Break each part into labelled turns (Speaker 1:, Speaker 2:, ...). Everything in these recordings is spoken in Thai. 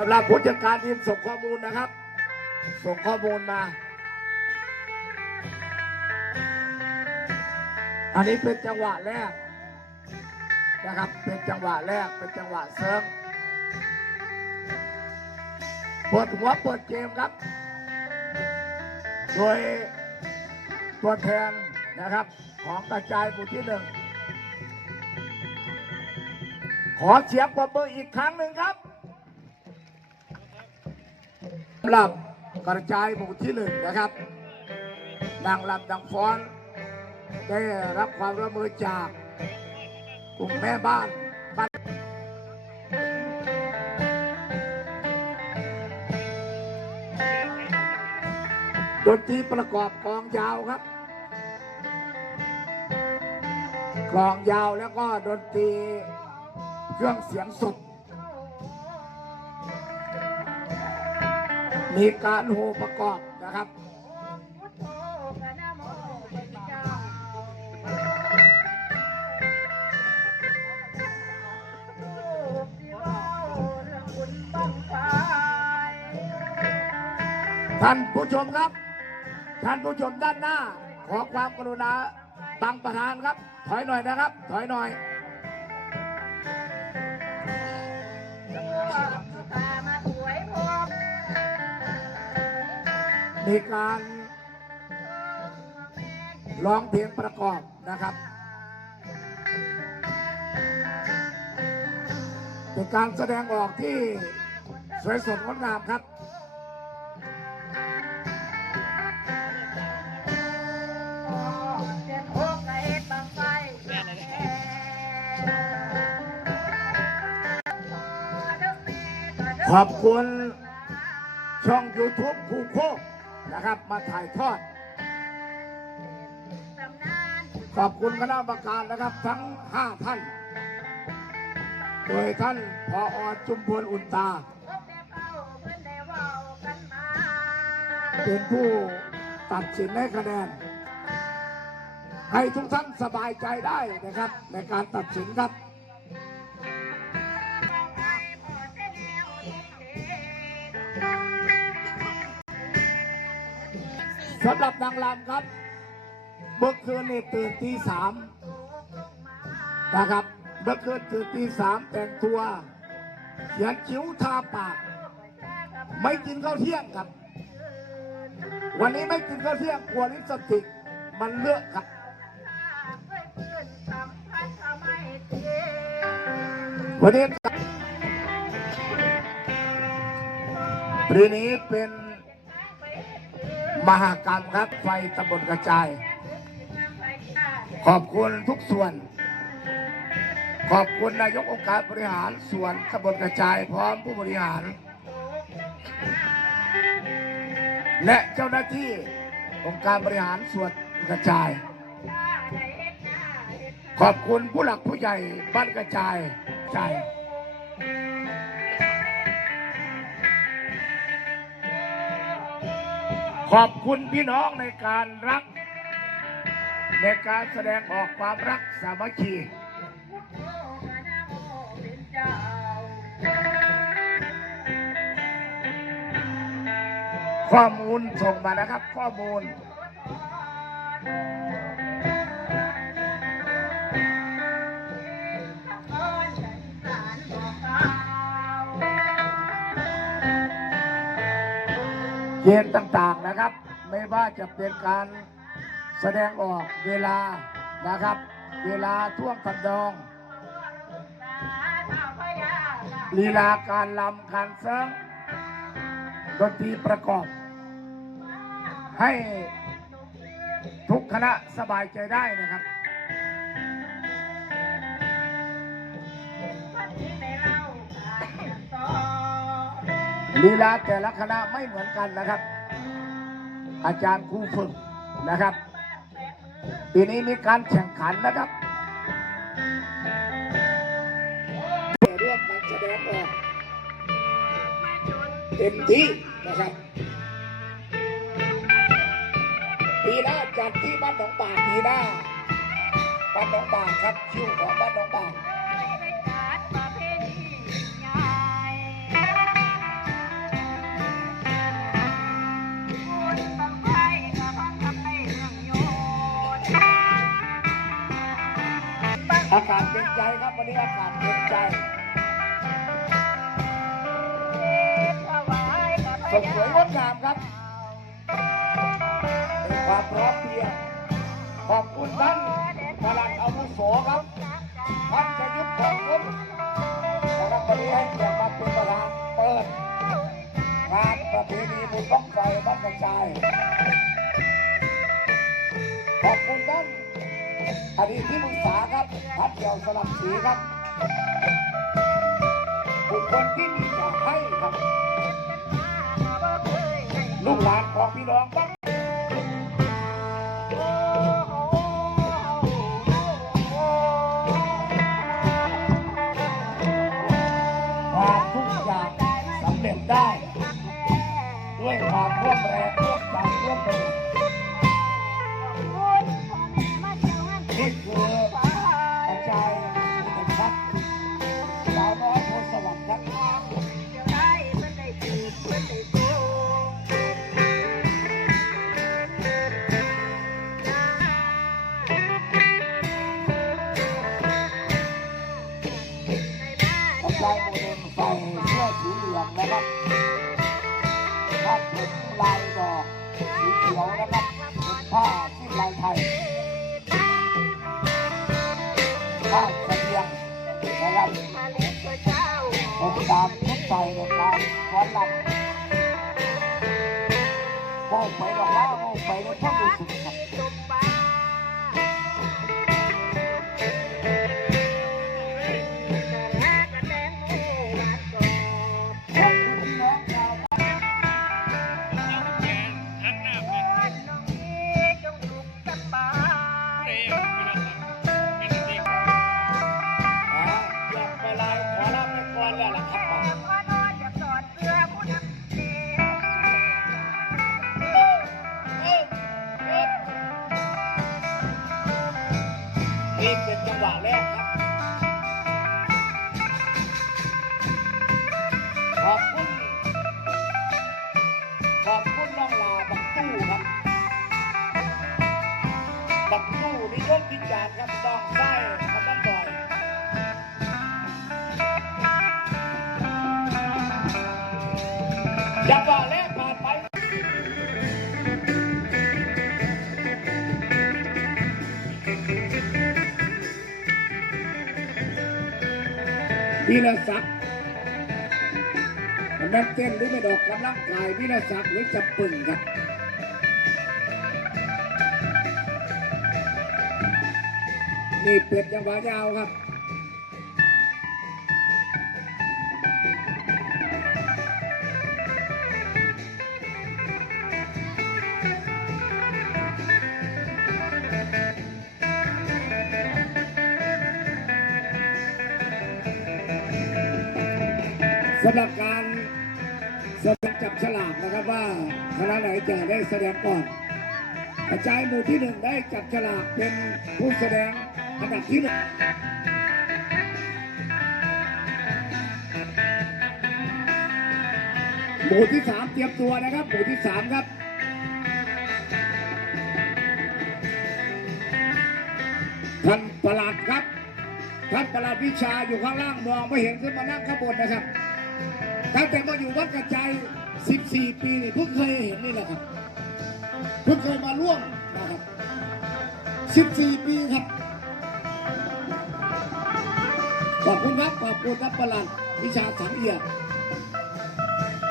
Speaker 1: สำหรับผู้จัดการทีมส่งข้อมูลนะครับ ส่งข้อมูลมา อันนี้เป็นจังหวะแรกนะครับ เป็นจังหวะแรก เป็นจังหวะเสริมเปิดหัวเปิดเกมครับ โดยตัวแทนนะครับ ของกระจายหมู่ที่หนึ่ง ขอเสียงปรบมืออีกครั้งหนึ่งครับ สำกระจายหมู่ที่หนึ่งนะครับนางลำดังฟ้อนได้รับความร่วมมือจากกลุ่มแม่บ้านบ้านดนตรีประกอบกองยาวครับกองยาวแล้วก็ดนตรีเครื่องเสียงสด มีการโหประกอบนะครับท่านผู้ชมครับ ท่านผู้ชมด้านหน้า ขอความกรุณาบังประธานครับ ถอยหน่อยนะครับ ถอยหน่อย มีการร้องเพลงประกอบนะครับ เป็นการแสดงออกที่สวยสดงดงามครับขอบคุณช่อง YouTube ภูโคก นะครับ มาถ่ายทอด ขอบคุณคณะกรรมการนะครับ ทั้ง 5 ท่าน โดยท่านพออจุมพลอุ่นตา เป็นผู้ตัดสินให้คะแนน ให้ทุกท่านสบายใจได้นะครับ ในการตัดสินครับ สำหรับนางรำครับเมื่อคืนนี่ตื่นตีสามนะครับเมื่อคืนตื่นตีสามแต่งตัวเขียนคิ้วทาปาก ไม่กินข้าวเที่ยงครับ วันนี้ไม่กินข้าวเที่ยงกลัวลิปสติกมันเลอะครับวันนี้ปีนี้เป็น มหากรรมครับไฟตำบลกระจาย ขอบคุณทุกส่วน ขอบคุณนายกองค์การบริหารส่วนตำบลกระจายพร้อมผู้บริหาร และเจ้าหน้าที่องค์การบริหารส่วนกระจาย ขอบคุณผู้หลักผู้ใหญ่บ้านกระจายใจ ขอบคุณพี่น้องในการรัก ในการแสดงออกความรักสามัคคีข้อมูลส่งมานะครับ ข้อมูล เกณฑ์ต่างๆนะครับ ไม่ว่าจะเป็นการแสดงออกเวลานะครับ เวลาท่วงกันดองลีลาการลำการเซิร์งดนตรีประกอบ ให้ทุกคณะสบายใจได้นะครับ ลีลาแต่ละคณะไม่เหมือนกันนะครับ อาจารย์ครูฝึกนะครับปีนี้มีการแข่งขันนะครับร่วมกันแสดงออกเต็มที่นะครับปีหน้าจัดที่บ้านหนองป่าปีหน้าบ้านหนองป่าครับคิวของบ้านหนองป่า อากาศเป็นใจครับวันนี้อากาศเป็นใจสดสวยงดงามครับเป็นความพร้อมเพรียงขอบคุณท่านพลังอาวุโสครับท่านจะยุทธของคุณนะครับวันนี้ให้เกียรติมาเป็นประธานเปิดงานประเพณีบุญบ้องไฟบ้านกระจายขอบคุณ อดีตที่ปรึกษาครับพัดเดี่ยวสลับสีครับบุคคลที่มีจะให้ครับ ลูกหลานของพี่น้องบ้างความทุกอย่างสำเร็จได้ ด้วยความร่วมแรงร่วมใจร่วมมือ ไปดอกว่าโม้ไปในท่านรู้สึกครับ พิจารณ์ครับต้องไส้คำนั้นบ่อยจังหวะแรกผ่านไปวิรศักดิ์มันนักเต้นหรือไม่ดอกกำลังกายวิรศักดิ์หรือจับปึ่งครับ นี่เป็ดจังหวะยาวครับสำหรับการแสดงจับฉลากนะครับว่าคณะไหนจะได้แสดงก่อนกระจายหมู่ที่หนึ่งได้จับฉลากเป็นผู้แสดง อันดับที่หนึ่งหมู่ที่สามเตรียมตัวนะครับ หมู่ที่สามครับท่านประหลัดครับท่านประหลัดวิชาอยู่ข้างล่างมองไม่เห็นขึ้นมานั่งข้างบนนะครับตั้งแต่มาอยู่วัดกระจาย 14 ปีนี่เพิ่งเคยเห็นนี่แหละครับเพิ่งเคยมาร่วมนะครับ 14 ปีครับ ขอบคุณครับขอบคุณครับประหลัดวิชาสังเอียด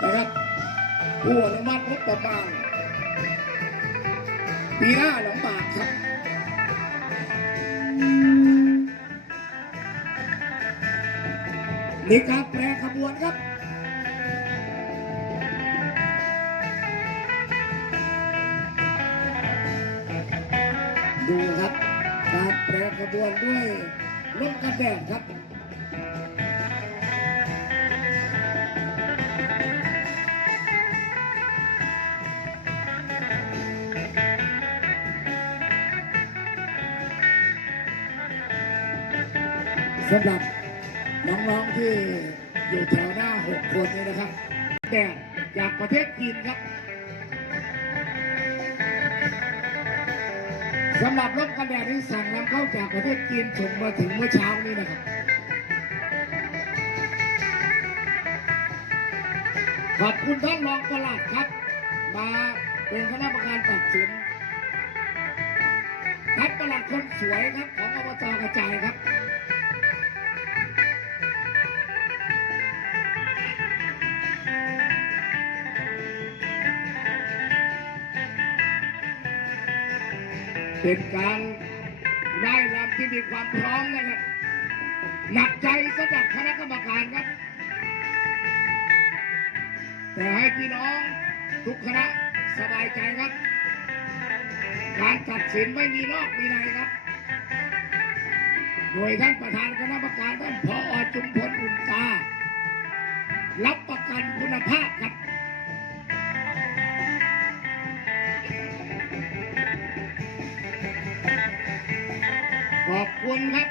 Speaker 1: นะครับผู้อนุมัติงบประมาณปีหน้าหลงบากครับนี่การแปรขบวนครับดูครับการแปรขบวนด้วยลมกันแดดครับ สำหรับน้องๆที่อยู่แถวหน้าหกคนนี้นะครับแดดจากประเทศจีนครับสำหรับรถกันแดดที่สั่งนำเข้าจากประเทศจีนส่งมาถึงเมื่อเช้านี้นะครับ ขอบคุณท่านรองประหลัดครับ มาเป็นคณะกรรมการตัดสินท่านประหลัดคนสวยครับ ของอบตกระจายครับ เป็นการได้รำที่มีความพร้อมนะครับ หนักใจสำหรับคณะกรรมการครับ แต่ให้พี่น้องทุกคณะสบายใจครับ การตัดสินไม่มีนอกมีในครับ โดยท่านประธานคณะกรรมการท่านพออจุมพลอุ่นตา รับประกันคุณภาพครับ อบคุณครับ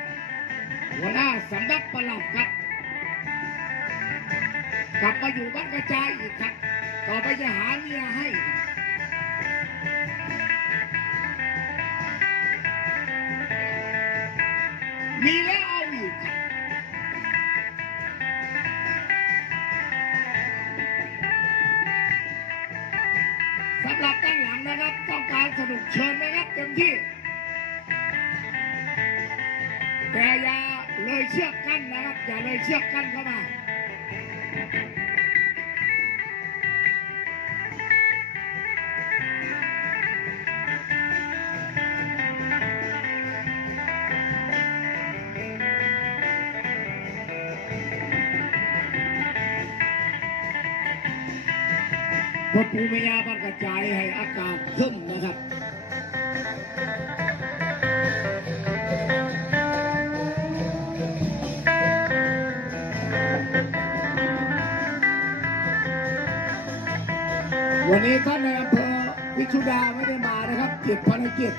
Speaker 1: หัวหน้าสำนักประหลัดครับ กลับมาอยู่บ้านกระจายอีกครับ ต่อไปจะหาเมียให้มีแล้ว แต่อย่าเลยเชือกกั้นนะครับอย่าเลยเชือกกั้นเข้ามาพระปูมียาบันกระจายให้อากาศขึ้นนะครับ วันนี้ท่านในอำเภอวิชุดาไม่ได้มานะครับติดภารกิจ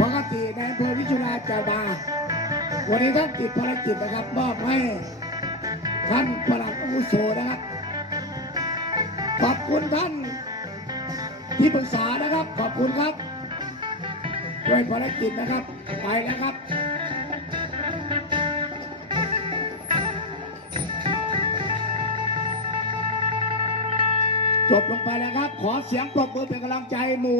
Speaker 1: ปกติในอำเภอวิชุดาจะมาวันนี้ท่านติดภารกิจนะครับมอบให้ท่านประหลัดอุโสนะครับขอบคุณท่านที่ปรึกษานะครับ ขอบคุณครับด้วยภารกิจนะครับไปแล้วครับ จบลงไปแล้วครับ ขอเสียงปรบมือเป็นกำลังใจหมู่